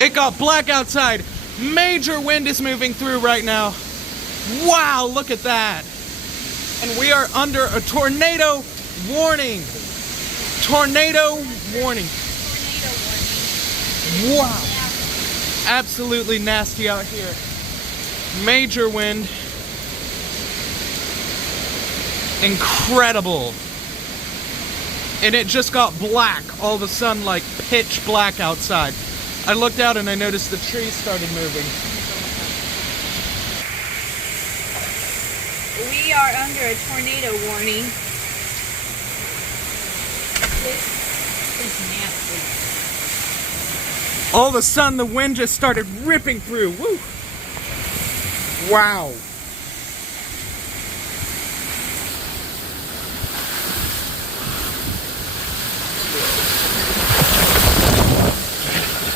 It got black outside. Major wind is moving through right now. Wow, look at that. And we are under a tornado warning. Tornado warning. Wow. Absolutely nasty out here. Major wind. Incredible. And it just got black all of a sudden, like pitch black outside. I looked out and I noticed the trees started moving. We are under a tornado warning. This is nasty. All of a sudden the wind just started ripping through. Woo! Wow.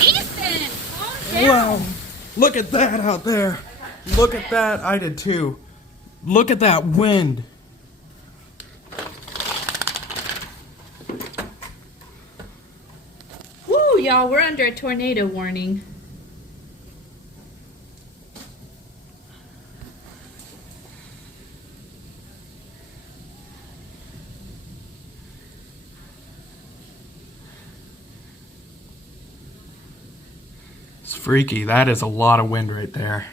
Ethan, calm down. Wow. Look at that out there. Look at that. I did too. Look at that wind. Woo, y'all, we're under a tornado warning. It's freaky. That is a lot of wind right there.